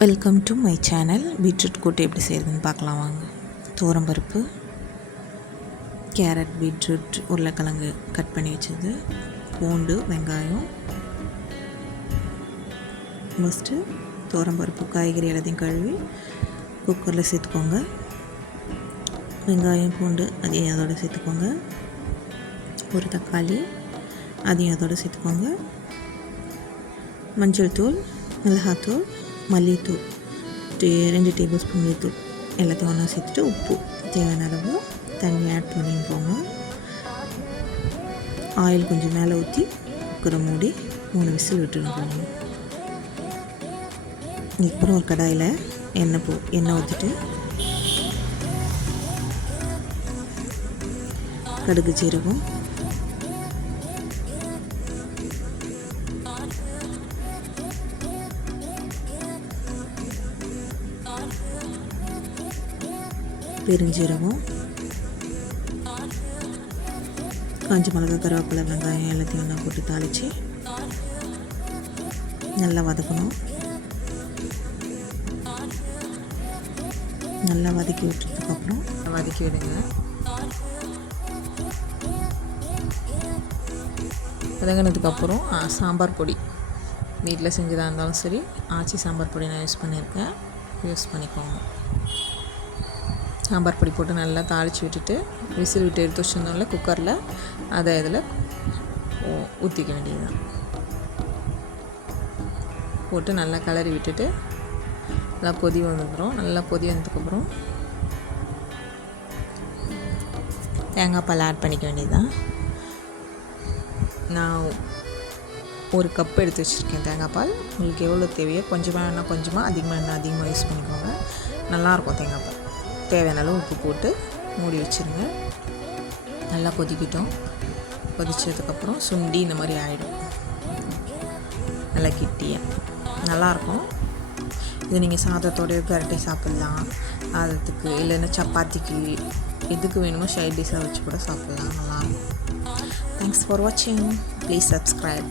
Welcome to my channel beetroot கூட்டு எப்படி செய்கிறதுன்னு பார்க்கலாம் வாங்க. தோரம்பருப்பு கேரட் பீட்ரூட் உருளைக்கிழங்கு கட் பண்ணி வச்சது. பூண்டு வெங்காயம். ஃபஸ்ட்டு தோரம்பருப்பு காய்கறி எல்லாத்தையும் கழுவி குக்கரில் சேர்த்துக்கோங்க. வெங்காயம் பூண்டு அதையும் அதோடு சேர்த்துக்கோங்க. ஒரு தக்காளி அதையும் அதோடு சேர்த்துக்கோங்க. மஞ்சள் தூள் மிளகாத்தூள் மல்லித்தூள் டே- ரெண்டு டேபிள் ஸ்பூன் மல்லித்தூள் எல்லாத்தையும் ஒன்றா சேர்த்துட்டு உப்பு தேவையான அளவு தண்ணி ஆட் பண்ணிக்கோங்க ஆயில் கொஞ்சம் மேலே ஊற்றி குக்கரை மூடி மூணு விசில் விட்டுருக்கோங்க இதுக்கப்புறம் ஒரு கடாயில் எண்ணெய் போ எண்ணெய் ஊற்றிட்டு கடுகு சீரகம் பெருஞ்சீரகம் காஞ்ச மிளகா கருவேப்பிலை வெங்காயம் எல்லாத்தையும் ஒன்றா போட்டு தாளித்து நல்லா வதக்கணும். நல்லா வதக்கி விட்டதுக்கப்புறம் வதக்கி விடுங்க. வதங்கினதுக்கப்புறம் சாம்பார் பொடி. வீட்டில் செஞ்சதாக இருந்தாலும் சரி ஆச்சி சாம்பார் பொடி நான் யூஸ் பண்ணியிருக்கேன். யூஸ் பண்ணிக்கோங்க. சாம்பார் பொடி போட்டு நல்லா தாளித்து விட்டுட்டு விசில் விட்டு எடுத்து வச்சுருந்தோம்ல குக்கரில் அதை இதில் ஊற்றிக்க வேண்டியதுதான். போட்டு நல்லா கிளறி விட்டுட்டு நல்லா கொதி வந்துடும் நல்லா கொதி வந்ததுக்கப்புறம் தேங்காய் பால் ஆட் பண்ணிக்க வேண்டியதுதான். நான் ஒரு கப் எடுத்து வச்சுருக்கேன் தேங்காய் பால். உங்களுக்கு எவ்வளோ தேவையோ கொஞ்சமாக வேணால் கொஞ்சமாக அதிகமாக வேணால் அதிகமாக யூஸ் பண்ணிக்கோங்க. நல்லாயிருக்கும் தேங்காய் பால். தேவையான அளவு உப்பு போட்டு மூடி வச்சுருங்க. நல்லா கொதிக்கிட்டோம். கொதித்ததுக்கப்புறம் சுண்டி இந்த மாதிரி ஆகிடும் நல்லா கிட்டியாக நல்லாயிருக்கும். இது நீங்கள் சாதத்தோடய கரட்டி சாப்பிட்லாம். சாதத்துக்கு இல்லைன்னா சப்பாத்திக்கு எதுக்கு வேணுமோ சைட் டிஷ்ஷாக வச்சு கூட சாப்பிட்லாம். நல்லாயிருக்கும். தேங்க்ஸ் ஃபார் வாட்சிங் ப்ளீஸ் சப்ஸ்கிரைப்